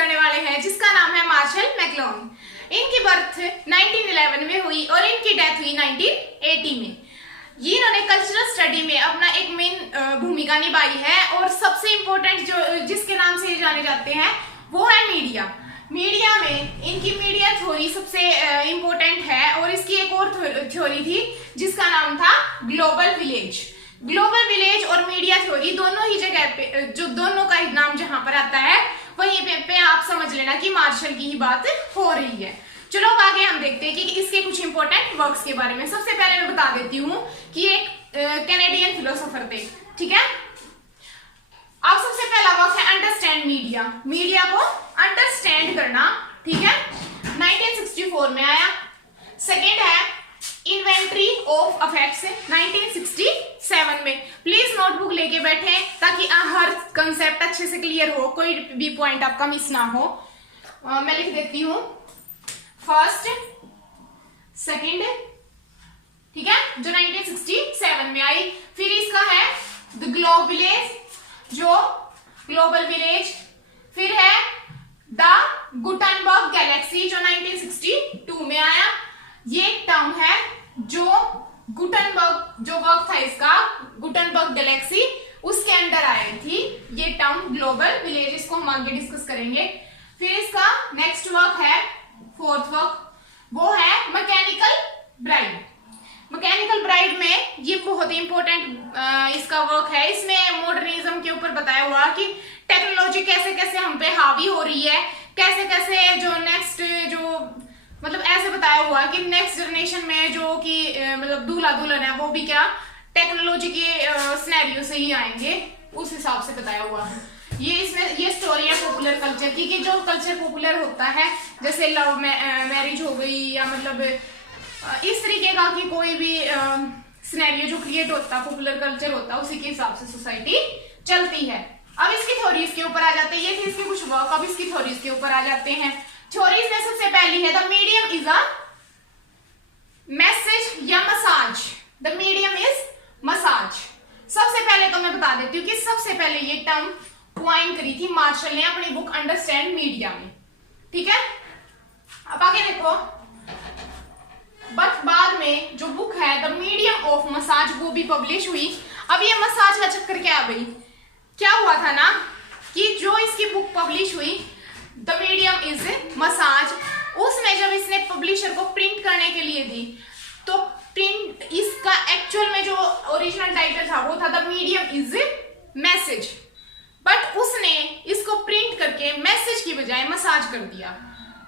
करने वाले हैं जिसका नाम है मार्शल मैकलुहान। इनकी बर्थ 1911 में हुई और इनकी डेथ हुई 1980 में। ये इन्होंने कल्चरल स्टडी में अपना एक मेन भूमिका निभाई है और सबसे इम्पोर्टेंट जो जिसके नाम से जाने जाते हैं वो है मीडिया। मीडिया में इनकी मीडिया थ्योरी सबसे इम्पोर्टेंट है और इसकी एक और थ्योरी थी जिसका नाम था ग्लोबल विलेज। ग्लोबल विलेज और मीडिया थ्योरी दोनों ही जगह पे जो दोनों का नाम जहां पर आता है वहीं पे आप समझ लेना कि मार्शल की ही बात हो रही है। चलो आगे हम देखते हैं कि इसके कुछ इंपॉर्टेंट वर्क्स के बारे में। सबसे पहले मैं बता देती हूँ कि एक कैनेडियन फिलोसोफर थे, ठीक है। अब सबसे पहला वर्क है अंडरस्टैंड मीडिया, मीडिया को अंडरस्टैंड करना, ठीक है, 1964 में आया। सेकेंड है इन्वेंट्री ऑफ अफेक्ट्स 1967 में। प्लीज नोटबुक लेके बैठे ताकि हर कंसेप्ट अच्छे से क्लियर हो, कोई भी पॉइंट आपका मिस ना हो। मैं लिख देती हूं फर्स्ट सेकेंड, ठीक है, जो 1967 में आई। फिर इसका है द ग्लोब विलेज, जो ग्लोबल विलेज। फिर है द गुटेनबर्ग गैलेक्सी जो 1962 में आया। ये टर्म है जो गुटेनबर्ग जो वर्क था इसका गुटेनबर्ग गैलेक्सी उसके अंडर आई थी ये टर्म ग्लोबल विलेज। इसको हम आगे डिस्कस करेंगे। फिर इसका नेक्स्ट वर्क है फोर्थ वर्क, वो है मैकेनिकल ब्राइड। मैकेनिकल ब्राइड में ये बहुत ही इंपॉर्टेंट इसका वर्क है। इसमें मॉडर्निज्म के ऊपर बताया हुआ कि टेक्नोलॉजी कैसे कैसे हम पे हावी हो रही है, कैसे कैसे जो नेक्स्ट जो मतलब ऐसे बताया हुआ कि नेक्स्ट जनरेशन में जो कि मतलब दूल्हा दुल्हन है वो भी क्या टेक्नोलॉजी के सिनेरियो से ही आएंगे, उस हिसाब से बताया हुआ है। ये इसमें ये स्टोरी है पॉपुलर कल्चर की कि जो कल्चर पॉपुलर होता है जैसे लव मैरिज हो गई या मतलब इस तरीके का कि कोई भी सिनेरियो जो क्रिएट होता है पॉपुलर कल्चर होता है उसी के हिसाब से सोसाइटी चलती है। अब इसकी थ्योरीज के ऊपर आ जाते हैं। ये थे इसके कुछ वर्क, अब इसकी थ्योरीज के ऊपर आ जाते हैं। थ्योरीज में सबसे पहली है the medium is a message या massage. The medium is massage. सबसे पहले तो मैं बता देती हूँ कि सबसे पहले ये टर्म क्वाइन करी थी मार्शल ने अपनी बुक अंडरस्टैंड मीडिया में, ठीक है। अब आगे देखो, बट बाद में जो बुक है द मीडियम ऑफ मसाज वो भी पब्लिश हुई। अब ये मसाज का चक्कर क्या है भाई, क्या हुआ था ना कि जो इसकी बुक पब्लिश हुई द मीडियम इज मसाज, उसमें जब इसने पब्लिशर को प्रिंट करने के लिए दी तो प्रिंट इसका एक्चुअल में जो ओरिजिनल टाइटल था वो था the medium is message, but उसने इसको प्रिंट करके मैसेज की बजाय मसाज कर दिया।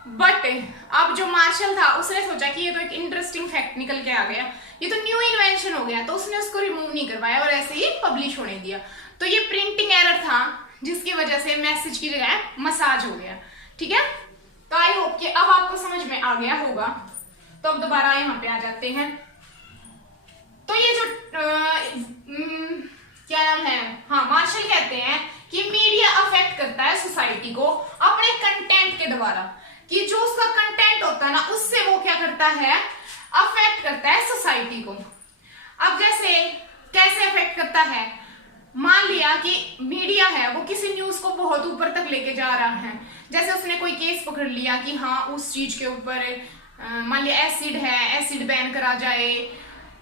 बट अब जो मार्शल था उसने सोचा कि ये तो एक इंटरेस्टिंग फैक्ट निकल के आ गया, ये तो न्यू इन्वेंशन हो गया, तो उसने उसको रिमूव नहीं करवाया और ऐसे ही पब्लिश होने दिया। तो ये प्रिंटिंग एरर था जिसकी वजह से मैसेज की जगह मसाज हो गया, ठीक है। तो आई होप कि अब आपको समझ में आ गया होगा। तो अब दोबारा यहाँ पे आ जाते हैं। तो ये जो क्या नाम है, हाँ, मार्शल कहते हैं कि मीडिया अफेक्ट करता है सोसाइटी को अपने कंटेंट के द्वारा, कि जो उसका कंटेंट होता है ना उससे वो क्या करता है, अफेक्ट करता है सोसाइटी को। अब जैसे कैसे अफेक्ट करता है, मान लिया कि मीडिया है वो किसी न्यूज को बहुत ऊपर तक लेके जा रहा है, जैसे उसने कोई केस पकड़ लिया कि हाँ उस चीज के ऊपर मान लिया एसिड है, एसिड बैन करा जाए।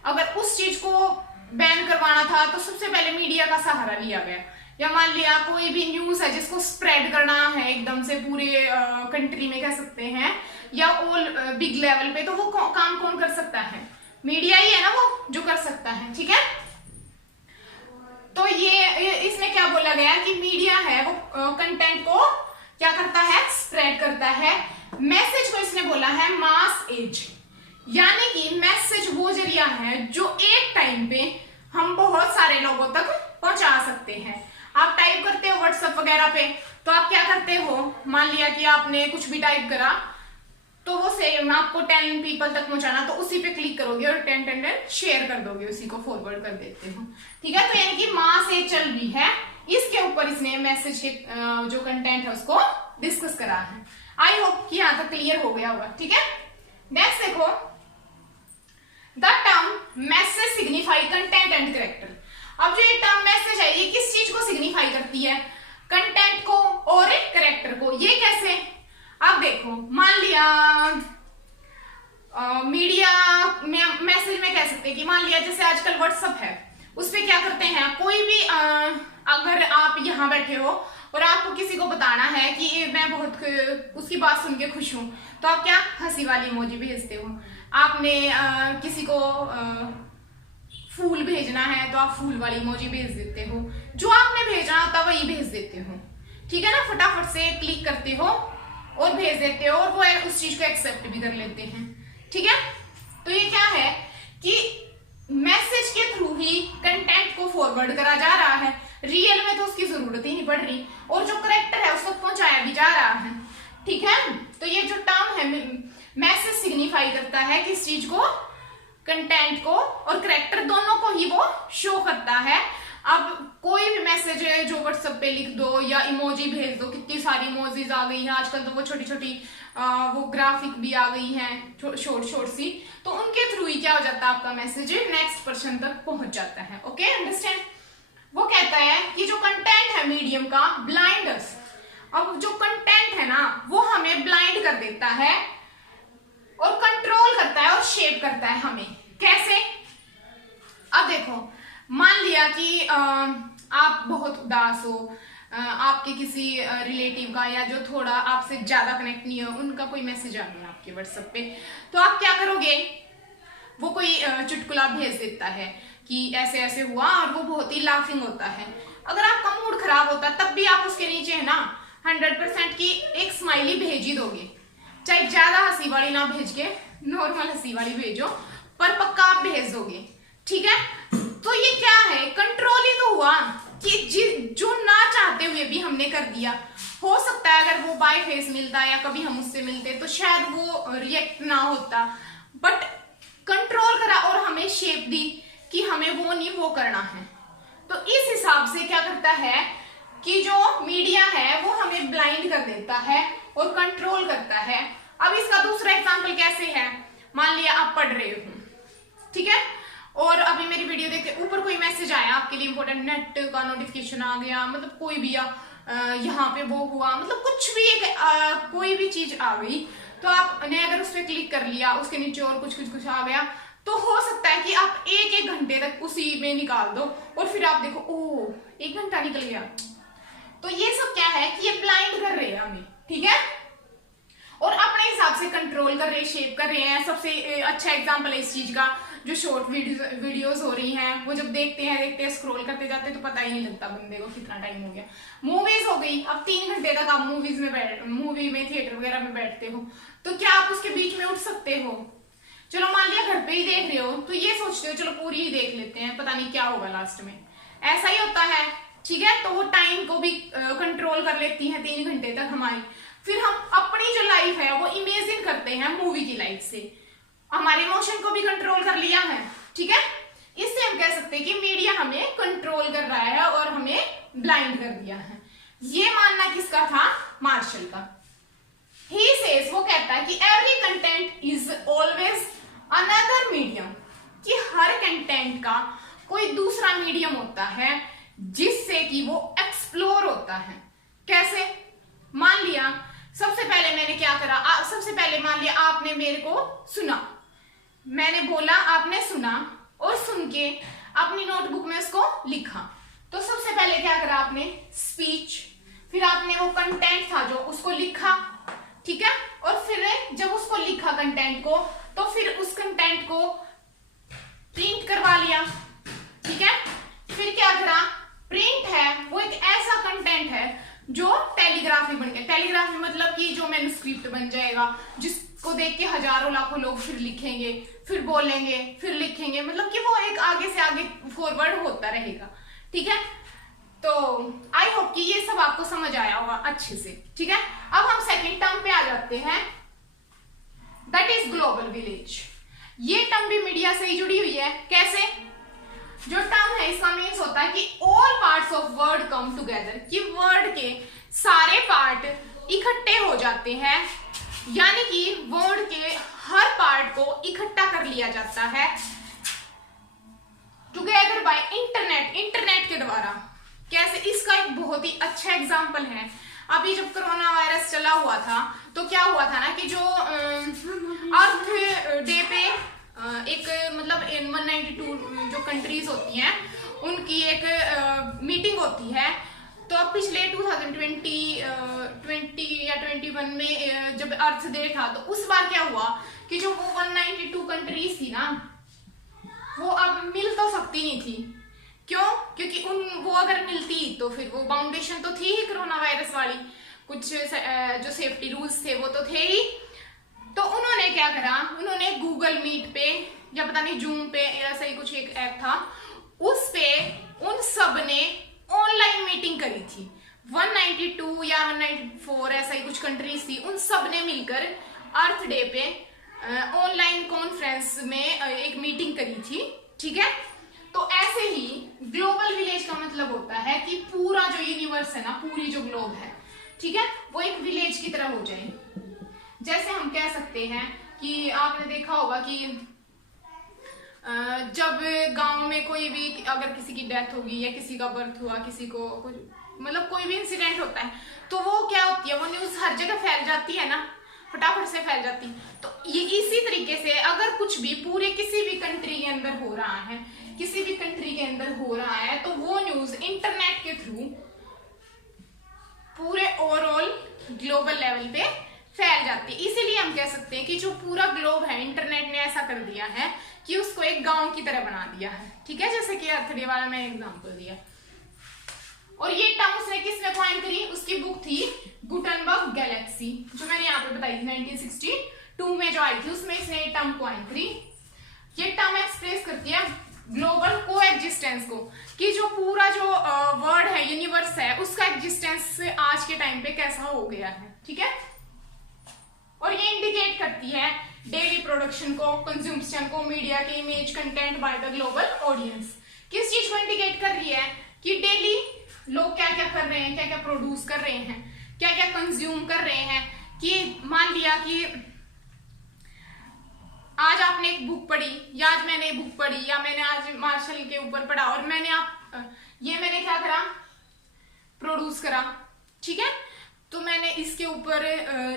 अगर उस चीज को बैन करवाना था तो सबसे पहले मीडिया का सहारा लिया गया। या मान लिया कोई भी न्यूज है जिसको स्प्रेड करना है एकदम से पूरे कंट्री में कह सकते हैं या ऑल बिग लेवल पे, तो वो काम कौन कर सकता है, मीडिया ही है ना वो जो कर सकता है, ठीक है। तो ये इसमें क्या बोला गया कि मीडिया है वो कंटेंट को क्या करता है, स्प्रेड करता है। मैसेज को इसने बोला है मास एज, यानी कि मैसेज वो जरिया है जो एक टाइम पे हम बहुत सारे लोगों तक पहुंचा सकते हैं। आप टाइप करते हो व्हाट्सएप वगैरह पे, तो आप क्या करते हो, मान लिया कि आपने कुछ भी टाइप करा तो वो सेम आपको 10 पीपल तक पहुंचाना, तो उसी पे क्लिक करोगे और 10 शेयर कर दोगे, उसी को फॉरवर्ड कर देते हो, ठीक है। तो यानी कि मास एज चल रही है, इसके ऊपर इसने मैसेज के जो कंटेंट है उसको डिस्कस करा है। आई होप कि यहां तक क्लियर हो गया होगा, ठीक है। नेक्स्ट देखो, the term message signify content and character. अब जो ये टर्म मैसेज है ये किस चीज को सिग्निफाई करती है, कंटेंट को और कैरेक्टर को। ये कैसे? अब देखो, मान लिया मीडिया में मैसेज में कह सकते हैं कि मान लिया जैसे आजकल व्हाट्सएप है, उस पे क्या करते हैं, कोई भी अगर आप यहाँ बैठे हो और आपको किसी को बताना है कि मैं बहुत उसकी बात सुन के खुश हूं, तो आप क्या हंसी वाली इमोजी भेजते हो। आपने किसी को फूल भेजना है तो आप फूल वाली इमोजी भेज देते हो। जो आपने भेजना होता वही भेज देते हो, ठीक है ना। फटाफट से क्लिक करते हो और भेज देते हो, और वो उस चीज को एक्सेप्ट भी कर लेते हैं, ठीक है। तो ये क्या है कि मैसेज के थ्रू ही कंटेंट को फॉरवर्ड करा जा रहा है। रियल में तो उसकी जरूरत ही नहीं पड़ रही, और जो करेक्टर है उसको पहुंचाया भी जा रहा है, ठीक है। तो ये जो टर्म है मैसेज सिग्निफाई करता है किस चीज को, कंटेंट को, और करेक्टर दोनों को ही वो शो करता है। अब कोई भी मैसेज है जो व्हाट्सएप पे लिख दो या इमोजी भेज दो, कितनी सारी इमोजीज आ गई हैं आजकल, तो वो छोटी छोटी वो ग्राफिक भी आ गई हैं शॉर्ट सी, तो उनके थ्रू ही क्या हो जाता है, आपका मैसेज नेक्स्ट पर्सन तक पहुंच जाता है। Okay, understand. वो कहता है कि जो कंटेंट है मीडियम का ब्लाइंड अस। अब जो कंटेंट है ना वो हमें ब्लाइंड कर देता है और कंट्रोल करता है और शेप करता है हमें। कैसे? अब देखो, मान लिया कि आप बहुत उदास हो, आपके किसी रिलेटिव का या जो थोड़ा आपसे ज्यादा कनेक्ट नहीं हो, उनका कोई मैसेज आ गया आपके व्हाट्सएप पे, तो आप क्या करोगे, वो कोई चुटकुला भेज देता है कि ऐसे ऐसे हुआ, और वो बहुत ही लाफिंग होता है। अगर आपका मूड खराब होता है तब भी आप उसके नीचे है ना 100% की एक स्माइली भेज ही दोगे, चाहे ज्यादा हंसी वाली ना भेज के नॉर्मल हंसी वाली भेजो, पर पक्का आप भेज दोगे, ठीक है। तो ये क्या है, कंट्रोल ही तो हुआ कि जो ना चाहते हुए भी हमने कर दिया। हो सकता है अगर वो बाय फेस मिलता या कभी हम उससे मिलते तो शायद वो रिएक्ट ना होता, बट कंट्रोल करा और हमें शेप दी कि हमें वो नहीं वो करना है। तो इस हिसाब से क्या करता है कि जो मीडिया है वो हमें ब्लाइंड कर देता है और कंट्रोल करता है। अब इसका दूसरा एग्जांपल कैसे है, मान लिया आप पढ़ रहे हो, ठीक है, और अभी मेरी वीडियो देख के ऊपर कोई मैसेज आया आपके लिए इंपॉर्टेंट, नेट का नोटिफिकेशन आ गया, मतलब कोई भी यहाँ पे वो हुआ, मतलब कुछ भी कोई भी चीज आ गई, तो आपने अगर उस पर क्लिक कर लिया, उसके नीचे और कुछ आ गया, तो हो सकता है कि आप एक घंटे तक उसी में निकाल दो और फिर आप देखो ओह 1 घंटा निकल गया। तो ये सब क्या है कि ये ब्लाइंड कर रहे हैं हमें, ठीक है, और अपने हिसाब से कंट्रोल कर रहे, शेप कर रहे हैं। सबसे अच्छा एग्जांपल है इस चीज का जो शॉर्ट वीडियोस हो रही हैं, वो जब देखते हैं स्क्रॉल करते जाते हैं तो पता ही नहीं लगता बंदे को कितना टाइम हो गया। मूवीज हो गई, अब 3 घंटे तक आप मूवी में थिएटर वगैरह में बैठते हो, तो क्या आप उसके बीच में उठ सकते हो? चलो मान लिया घर पे ही देख रहे हो तो ये सोचते हो चलो पूरी ही देख लेते हैं, पता नहीं क्या होगा लास्ट में, ऐसा ही होता है, ठीक है। तो वो टाइम को भी कंट्रोल कर लेती है 3 घंटे तक हमारी। फिर हम अपनी जो लाइफ है वो इमेजिन करते हैं मूवी की लाइफ से, हमारे इमोशन को भी कंट्रोल कर लिया है, ठीक है। इससे हम कह सकते हैं कि मीडिया हमें कंट्रोल कर रहा है और हमें ब्लाइंड कर दिया है। ये मानना किसका था? मार्शल का। He says, वो कहता है कि every content is always another medium, कि हर कंटेंट का कोई दूसरा मीडियम होता है जिससे कि वो एक्सप्लोर होता है। कैसे? मान लिया सबसे पहले मैंने क्या करा, सबसे पहले मान लिया आपने मेरे को सुना, मैंने बोला, आपने सुना और सुन के अपनी नोटबुक में उसको लिखा। तो सबसे पहले क्या करा आपने? स्पीच, फिर आपने वो कंटेंट था जो उसको लिखा, ठीक है, और फिर जब उसको लिखा कंटेंट को, तो फिर उस कंटेंट को प्रिंट करवा लिया, ठीक है। फिर क्या करा? प्रिंट है वो एक ऐसा कंटेंट है जो टेलीग्राफी बन गया। टेलीग्राफी मतलब कि जो मैन्युस्क्रिप्ट बन जाएगा, जिसको देख के हजारों लाखों लोग फिर लिखेंगे, फिर बोलेंगे, फिर लिखेंगे, मतलब कि वो एक आगे से आगे फॉरवर्ड होता रहेगा, ठीक है। तो आई होप कि ये सब आपको समझ आया होगा अच्छे से, ठीक है। अब हम सेकंड टर्म पे आ जाते हैं, दैट इज ग्लोबल विलेज। ये टर्म भी मीडिया से ही जुड़ी हुई है। कैसे? जो टर्म है इसका मीन्स होता है कि all parts of word come together, कि वर्ड के सारे पार्ट इकट्ठे हो जाते हैं, यानी कि वर्ड के हर पार्ट को इकट्ठा कर लिया जाता है टुगेदर बाय इंटरनेट, इंटरनेट के द्वारा। कैसे? इसका एक बहुत ही अच्छा एग्जांपल है, अभी जब कोरोना वायरस चला हुआ था तो क्या हुआ था ना कि जो अर्थ डे पे एक मतलब 192 जो कंट्रीज होती हैं उनकी एक मीटिंग होती है। तो अब पिछले 2020 या 21 में जब अर्थ डे था तो उस बार क्या हुआ कि जो वो 192 कंट्रीज थी ना वो अब मिल तो सकती नहीं थी। क्यों? क्योंकि वो अगर मिलती तो फिर वो बाउंडेशन तो थी ही कोरोना वायरस वाली, कुछ जो सेफ्टी रूल्स थे वो तो थे ही। तो उन्होंने क्या करा, उन्होंने गूगल मीट पे या पता नहीं जूम पे ऐसा ही कुछ एक ऐप था, उस पे उन सब ने ऑनलाइन मीटिंग करी थी। 192 या 194 ऐसा ही कुछ कंट्रीज थी, उन सब ने मिलकर अर्थ डे पे ऑनलाइन कॉन्फ्रेंस में एक मीटिंग करी थी। ठीक है, तो ऐसे ही ग्लोबल विलेज का मतलब होता है कि पूरा जो यूनिवर्स है ना, पूरी जो ग्लोब है, ठीक है, वो एक विलेज की तरह हो जाए। जैसे हम कह सकते हैं कि आपने देखा होगा कि जब गांव में कोई भी अगर किसी की डेथ होगी या किसी का बर्थ हुआ, किसी को मतलब कोई भी इंसिडेंट होता है तो वो क्या होती है, वो न्यूज हर जगह फैल जाती है ना, फटाफट से फैल जाती। तो ये इसी तरीके से अगर कुछ भी पूरे किसी भी कंट्री के अंदर हो रहा है, किसी भी कंट्री के अंदर हो रहा है, तो वो न्यूज इंटरनेट के थ्रू पूरे ओवरऑल ग्लोबल लेवल पे फैल जाती है। इसीलिए हम कह सकते हैं कि जो पूरा ग्लोब है इंटरनेट ने ऐसा कर दिया है कि उसको एक गांव की तरह बना दिया है। ठीक है, जैसे कि अर्थ डे वाला मैं एग्जांपल दिया। और ये टर्म उसने किसने कॉइन करी, उसकी बुक थी गुटनबर्ग गैलेक्सी, जो मैंने यहाँ पे बताई थी 1962 में जो आई थी, उसमें इसने ये टर्म कॉइन करी। ये टर्म एक्सप्रेस करती है ग्लोबल को एग्जिस्टेंस को, कि जो पूरा जो वर्ल्ड है, यूनिवर्स है, उसका एग्जिस्टेंस आज के टाइम पे कैसा हो गया है। ठीक है, और ये इंडिकेट करती है डेली प्रोडक्शन को, कंज्यूम्पशन को, मीडिया के image content by the global audience. किस चीज को इंडिकेट कर रही है कि डेली लोग क्या क्या कर रहे हैं, क्या क्या प्रोड्यूस कर रहे हैं, क्या क्या कंज्यूम कर रहे हैं। कि मान लिया कि आज आपने एक बुक पढ़ी, या आज मैंने एक बुक पढ़ी, या मैंने आज मार्शल के ऊपर पढ़ा, और मैंने क्या करा, प्रोड्यूस करा। ठीक है, तो मैंने इसके ऊपर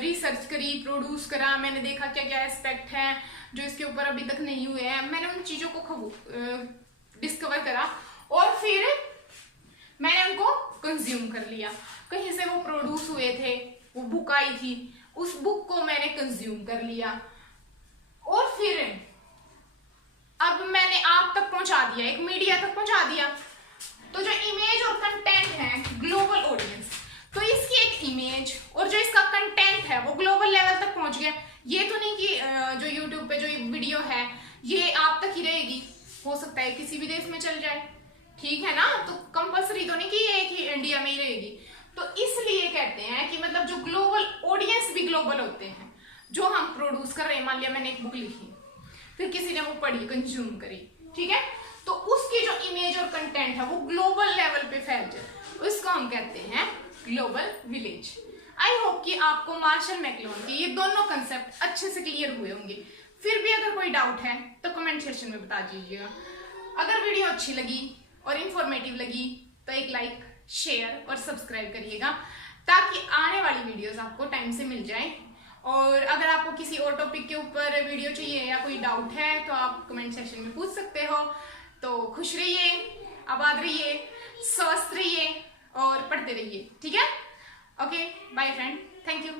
रिसर्च करी, प्रोड्यूस करा, मैंने देखा क्या क्या एस्पेक्ट है जो इसके ऊपर अभी तक नहीं हुए हैं, मैंने उन चीजों को डिस्कवर करा और फिर मैंने उनको कंज्यूम कर लिया। कहीं से वो प्रोड्यूस हुए थे, वो बुक आई थी, उस बुक को मैंने कंज्यूम कर लिया और फिर अब मैंने आप तक पहुंचा दिया, एक मीडिया तक पहुंचा दिया। तो जो इमेज और कंटेंट है ग्लोबल ऑडियंस, तो इसकी एक इमेज और जो इसका कंटेंट है वो ग्लोबल लेवल तक पहुंच गया। ये तो नहीं कि जो यूट्यूब पे जो वीडियो है ये आप तक ही रहेगी, हो सकता है किसी भी देश में चल जाए, ठीक है ना, तो कंपल्सरी तो नहीं कि ये एक ही इंडिया में ही रहेगी। तो इसलिए कहते हैं कि मतलब जो ग्लोबल ऑडियंस भी ग्लोबल होते हैं, जो हम प्रोड्यूस कर रहे हैं। मान लिया मैंने एक बुक लिखी, फिर किसी ने वो पढ़ी, कंज्यूम करी, ठीक है, तो उसकी जो इमेज और कंटेंट है वो ग्लोबल लेवल पे फैल जाए, उसको हम कहते हैं ग्लोबल विलेज। आई होप कि आपको मार्शल मैकलुहान के ये दोनों कंसेप्ट अच्छे से क्लियर हुए होंगे। फिर भी अगर कोई डाउट है तो कमेंट सेक्शन में बता दीजिएगा। अगर वीडियो अच्छी लगी और इंफॉर्मेटिव लगी तो एक लाइक, शेयर और सब्सक्राइब करिएगा, ताकि आने वाली वीडियोस आपको टाइम से मिल जाए। और अगर आपको किसी और टॉपिक के ऊपर वीडियो चाहिए या कोई डाउट है तो आप कमेंट सेक्शन में पूछ सकते हो। तो खुश रहिए, आबाद रहिए, स्वस्थ रहिए और पढ़ते रहिए। ठीक है, okay, bye friend, thank you.